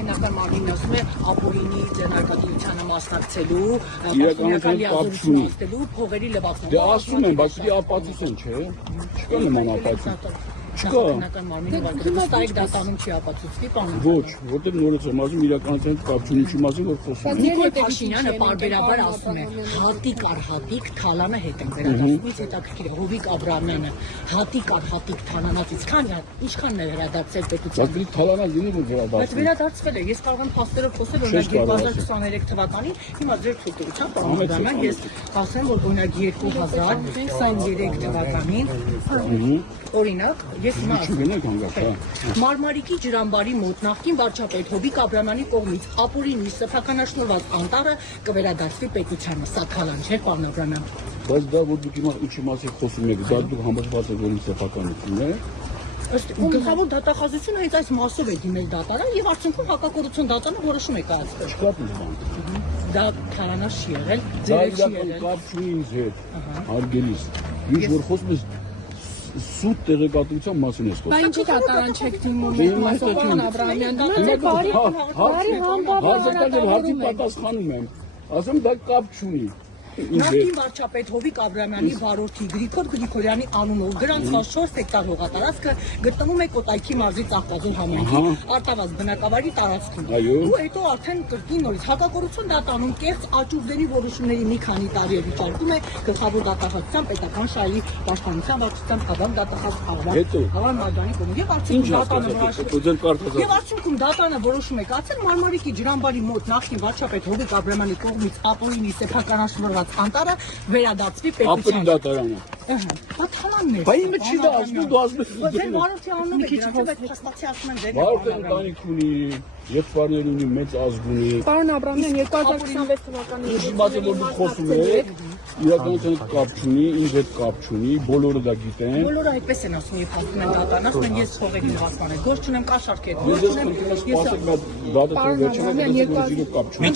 Նախնական մարմինն ասում է ապօրինի ձեռնարկատիրությանը մասնակցելու, իրականության կապ չունի։ փողերի լվացման։ Դե ասում են, բայց դի ապացուցեն, չէ՞։ Չկա նման ապացույց։ Չկա։ Նախնական մարմինի վարկայակ դատանում չի ապացուցվի, պարոն։ Ոչ, որտեղ նորից եմ ասում իրականության կապ չունի, չի մասի որ խոսում։ Նիկոլ Փաշինյանը պարբերաբար ասում է, հատիկ առ հատիկ Թալանը հետ են վերադարձնում, հետաքրքիր է, Հովիկ Աբրահամյանը հատիկ առ հատիկ Թալանացից ինչքանն է վերադարձել պետության։ Բայց Թալանա լինի որ Բայց վերադարձել։ վերադարձվել է, ես կարող եմ փաստերով խոսել, օրինակ 2023 թվականին, հիմա ձեր թույլտվությամբ պարոն Աբրահամյան, ես ասեմ, որ օրինակ 2023 թվականին օրինակ, ես հիմա Մարմարիկի ջրամբարի մոտ նախկին վարչապետ Հովիկ Աբրահամյանի կողմից ապօրինի սեփականաշնորհված անտառը կվերադարձվի պետությանը, սա Թալան չէ, պարոն Աբրահամյան։ Բայց դա որ դուք հիմա ինչի մասին խոսում եք, դա դուք համոզված եք որ սեփականություն է։ Գլխավոր դատախազությունը հենց այս մասով է դիմել դատարան եւ արդյունքում հակակոռուպցիոն դատարանը որոշում է կայացրել։ Չկա բան։ Դա Թալանաշ չի եղել, Դա ձեր չի եղել։ կապ չունի ինձ հետ։ Հարգելիս։ Ինչ որ խոսում ես սուտ տեղեկատվության մասին ես խոսում։ Բայց ինչի դատարան չեք դիմում, պարոն Աբրահամյան, բարի Հարցակարգ հարցի պատասխանում եմ։ Ասում դա կապ չունի։ Նախկին վարչապետ Հովիկ Աբրահամյանի վարորդի Գրիգոր Գրիգորյանի անունով գրանցված 4 հեկտար հողատարածքը գտնվում է Կոտայքի մարզի Ծաղկազոր համայնքի արտավազ բնակավայրի տարածքում։ Ու հետո արդեն կրկին նորից հակակոռուպցիոն դատարանում կեղծ աճուրդերի որոշումների մի քանի տարի է վիճարկում է գլխավոր դատախազության պետական շահերի պաշտպանության վարչության խավար դատախազ Հավան Մարգարյանի կողմից եւ արդյունքում դատարանը որոշում է կայացել Մարմարիկի ջրամբարի մոտ նախկին վարչապետ Հովիկ Աբրահամյանի կողմից ապօրինի սեփականաշնորհված անտառը վերադարձվի պետության։ Ապրիլ դատարանը։ Դա Թալանն է։ Բայց իմը չի դա ասում, դու ասում ես։ Ձեր վարորդի անունով է գրանցել, բայց փաստացի ասում են ձեր։ Վարորդը ընտանիք ունի, եղբայրներ ունի, մեծ ազգ ունի։ Պարոն Աբրահամյան, 2026 թվականին Ինչի՞ որ դուք խոսում եք, իրականության կապ չունի, ինձ հետ կապ չունի, բոլորը դա գիտեն։ Բոլորը այդպես են ասում, երբ հասնում են դատարան, ասում են ես փողերի լվացման եմ, գործ չունեմ, կաշառք եք, Ես ասում եմ, դատը վերջնական կապ չունի։